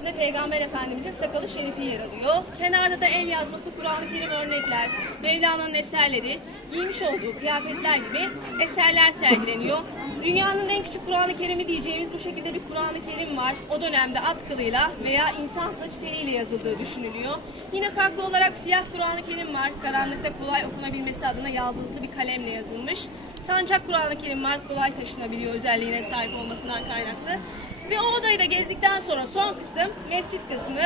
içinde Peygamber Efendimizin sakalı şerifi yer alıyor. Kenarda da el yazması Kur'an-ı Kerim örnekler, Mevlana'nın eserleri, giymiş olduğu kıyafetler gibi eserler sergileniyor. Dünyanın en küçük Kur'an-ı Kerim'i diyeceğimiz bu şekilde bir Kur'an-ı Kerim var. O dönemde at kılıyla veya insan saç teliyle yazıldığı düşünülüyor. Yine farklı olarak siyah Kur'an-ı Kerim var. Karanlıkta kolay okunabilmesi adına yaldızlı bir kalemle yazılmış. Sancak Kur'an-ı Kerim var. Kolay taşınabiliyor özelliğine sahip olmasından kaynaklı. Ve o odayı da gezdikten sonra son kısım mescit kısmı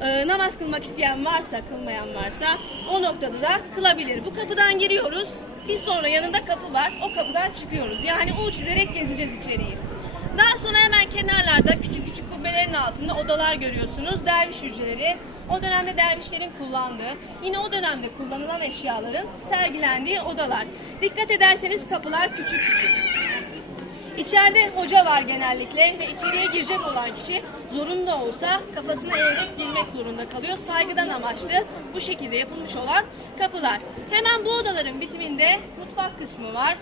e, namaz kılmak isteyen varsa, kılmayan varsa o noktada da kılabilir. Bu kapıdan giriyoruz. Bir sonra yanında kapı var. O kapıdan çıkıyoruz. Yani U çizerek gezeceğiz içeriği. Daha sonra hemen kenarlarda küçük küçük kubbelerin altında odalar görüyorsunuz. Derviş hücreleri. O dönemde dervişlerin kullandığı, yine o dönemde kullanılan eşyaların sergilendiği odalar. Dikkat ederseniz kapılar küçük küçük. İçeride hoca var genellikle ve içeriye girecek olan kişi zorunda olsa kafasını eğerek girmek zorunda kalıyor. Saygıdan amaçlı bu şekilde yapılmış olan kapılar. Hemen bu odaların bitiminde mutfak kısmı var.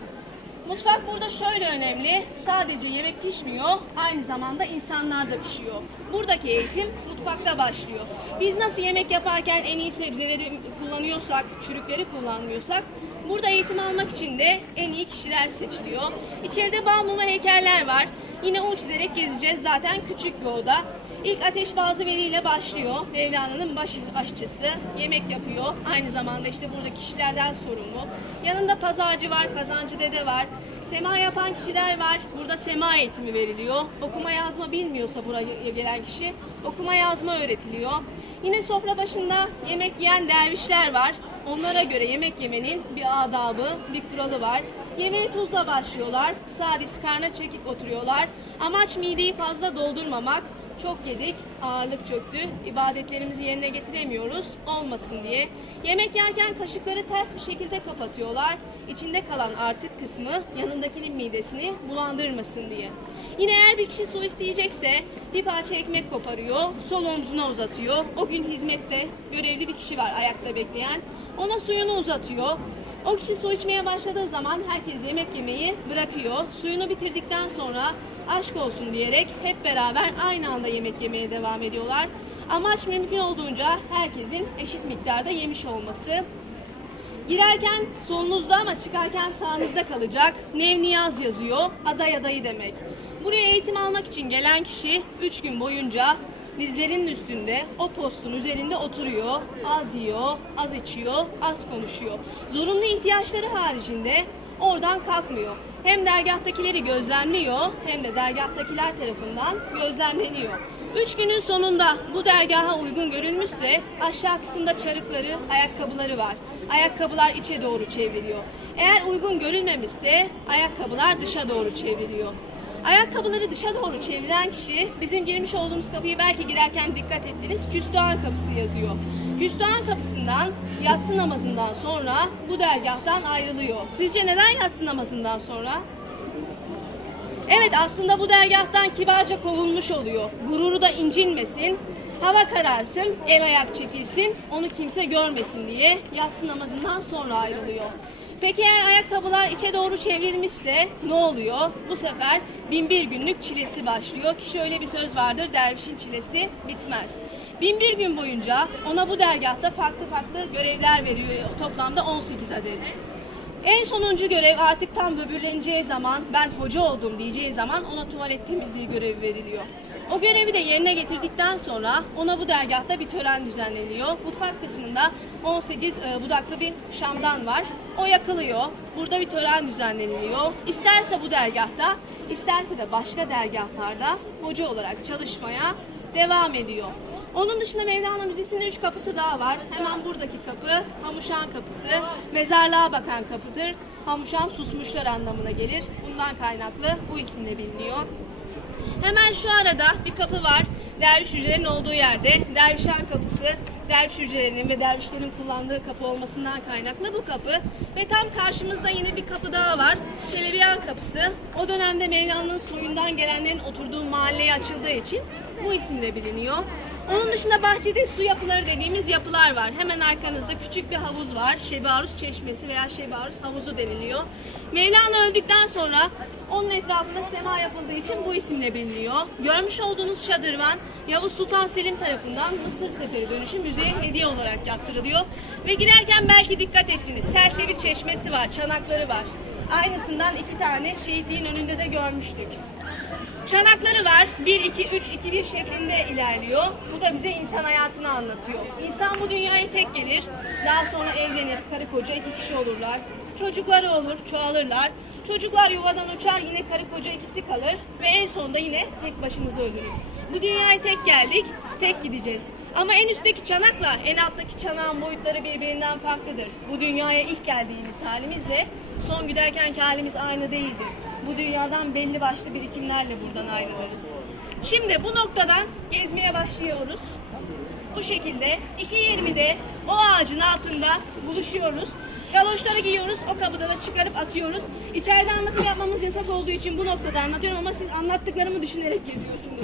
Mutfak burada şöyle önemli. Sadece yemek pişmiyor, aynı zamanda insanlar da pişiyor. Buradaki eğitim mutfakta başlıyor. Biz nasıl yemek yaparken en iyi sebzeleri kullanıyorsak, çürükleri kullanmıyorsak, burada eğitim almak için de en iyi kişiler seçiliyor. İçeride bal mumu heykeller var. Yine U çizerek gezeceğiz. Zaten küçük bir oda. İlk ateş bazı veriyle başlıyor. Mevlana'nın baş aşçısı yemek yapıyor. Aynı zamanda işte burada kişilerden sorumlu. Yanında pazarcı var, kazancı dede var. Sema yapan kişiler var. Burada sema eğitimi veriliyor. Okuma yazma bilmiyorsa buraya gelen kişi okuma yazma öğretiliyor. Yine sofra başında yemek yiyen dervişler var. Onlara göre yemek yemenin bir adabı, bir kuralı var. Yemeğe tuzla başlıyorlar. Sadis karna çekik oturuyorlar. Amaç mideyi fazla doldurmamak. Çok yedik, ağırlık çöktü, ibadetlerimizi yerine getiremiyoruz, olmasın diye. Yemek yerken kaşıkları ters bir şekilde kapatıyorlar. İçinde kalan artık kısmı yanındakinin midesini bulandırmasın diye. Yine eğer bir kişi su isteyecekse bir parça ekmek koparıyor, sol omzuna uzatıyor. O gün hizmette görevli bir kişi var ayakta bekleyen. Ona suyunu uzatıyor. O kişi su içmeye başladığı zaman herkes yemek yemeyi bırakıyor. Suyunu bitirdikten sonra aşk olsun diyerek hep beraber aynı anda yemek yemeye devam ediyorlar. Amaç mümkün olduğunca herkesin eşit miktarda yemiş olması. Girerken solunuzda ama çıkarken sağınızda kalacak. Nevniyaz yazıyor. Aday adayı demek. Buraya eğitim almak için gelen kişi 3 gün boyunca dizlerinin üstünde o postun üzerinde oturuyor. Az yiyor, az içiyor, az konuşuyor. Zorunlu ihtiyaçları haricinde oradan kalkmıyor. Hem dergahtakileri gözlemliyor hem de dergahtakiler tarafından gözlemleniyor. Üç günün sonunda bu dergaha uygun görülmüşse aşağı kısımda çarıkları, ayakkabıları var. Ayakkabılar içe doğru çevriliyor. Eğer uygun görülmemişse ayakkabılar dışa doğru çevriliyor. Ayakkabıları dışa doğru çeviren kişi bizim girmiş olduğumuz kapıyı belki girerken dikkat ettiniz Küstühan kapısı yazıyor. Küstühan kapısından yatsı namazından sonra bu dergahtan ayrılıyor. Sizce neden yatsı namazından sonra? Evet aslında bu dergahtan kibarca kovulmuş oluyor. Gururu da incinmesin, hava kararsın, el ayak çekilsin, onu kimse görmesin diye yatsı namazından sonra ayrılıyor. Peki eğer ayakkabılar içe doğru çevrilmişse ne oluyor? Bu sefer bin bir günlük çilesi başlıyor ki şöyle bir söz vardır, dervişin çilesi bitmez. Bin bir gün boyunca ona bu dergahta farklı farklı görevler veriyor. Toplamda 18 adet. En sonuncu görev artık tam böbürleneceği zaman ben hoca oldum diyeceği zaman ona tuvalet temizliği görevi veriliyor. O görevi de yerine getirdikten sonra ona bu dergahta bir tören düzenleniyor. Mutfak kısmında 18 e, budaklı bir şamdan var. O yakılıyor. Burada bir tören düzenleniliyor. İsterse bu dergahta, isterse de başka dergahlarda hoca olarak çalışmaya devam ediyor. Onun dışında Mevlana Müzesi'nin üç kapısı daha var. Hemen buradaki kapı Hamuşan kapısı. Mezarlığa bakan kapıdır. Hamuşan susmuşlar anlamına gelir. Bundan kaynaklı bu isimle biliniyor. Hemen şu arada bir kapı var. Derviş hücrelerin olduğu yerde. Dervişhan kapısı. Derviş hücrelerinin ve dervişlerin kullandığı kapı olmasından kaynaklı bu kapı. Ve tam karşımızda yine bir kapı daha var. Çelebiyan kapısı. O dönemde Mevlana'nın soyundan gelenlerin oturduğu mahalleye açıldığı için bu isimle biliniyor. Onun dışında bahçede su yapıları dediğimiz yapılar var. Hemen arkanızda küçük bir havuz var. Şebarus Çeşmesi veya Şebarus Havuzu deniliyor. Mevlana öldükten sonra Onun etrafında sema yapıldığı için bu isimle biliniyor. Görmüş olduğunuz şadırvan Yavuz Sultan Selim tarafından Mısır Seferi dönüşü müzeye hediye olarak yaptırılıyor. Ve girerken belki dikkat ettiniz. Sersevil çeşmesi var, çanakları var. Aynısından iki tane şehitliğin önünde de görmüştük. Çanakları var. 1 2 3 2 1 şeklinde ilerliyor. Bu da bize insan hayatını anlatıyor. İnsan bu dünyaya tek gelir. Daha sonra evlenir, karı koca iki kişi olurlar. Çocukları olur, çoğalırlar. Çocuklar yuvadan uçar, yine karı koca ikisi kalır ve en sonunda yine tek başımıza ölürüz. Bu dünyaya tek geldik, tek gideceğiz. Ama en üstteki çanakla en alttaki çanağın boyutları birbirinden farklıdır. Bu dünyaya ilk geldiğimiz halimizle son giderkenki halimiz aynı değildir. Bu dünyadan belli başlı birikimlerle buradan ayrılırız. Şimdi bu noktadan gezmeye başlıyoruz. Bu şekilde 2.20'de o ağacın altında buluşuyoruz. Galoşları giyiyoruz, o kapıda da çıkarıp atıyoruz. İçeride anlatım yapmamız yasak olduğu için bu noktada anlatıyorum ama siz anlattıklarımı düşünerek geziyorsunuz.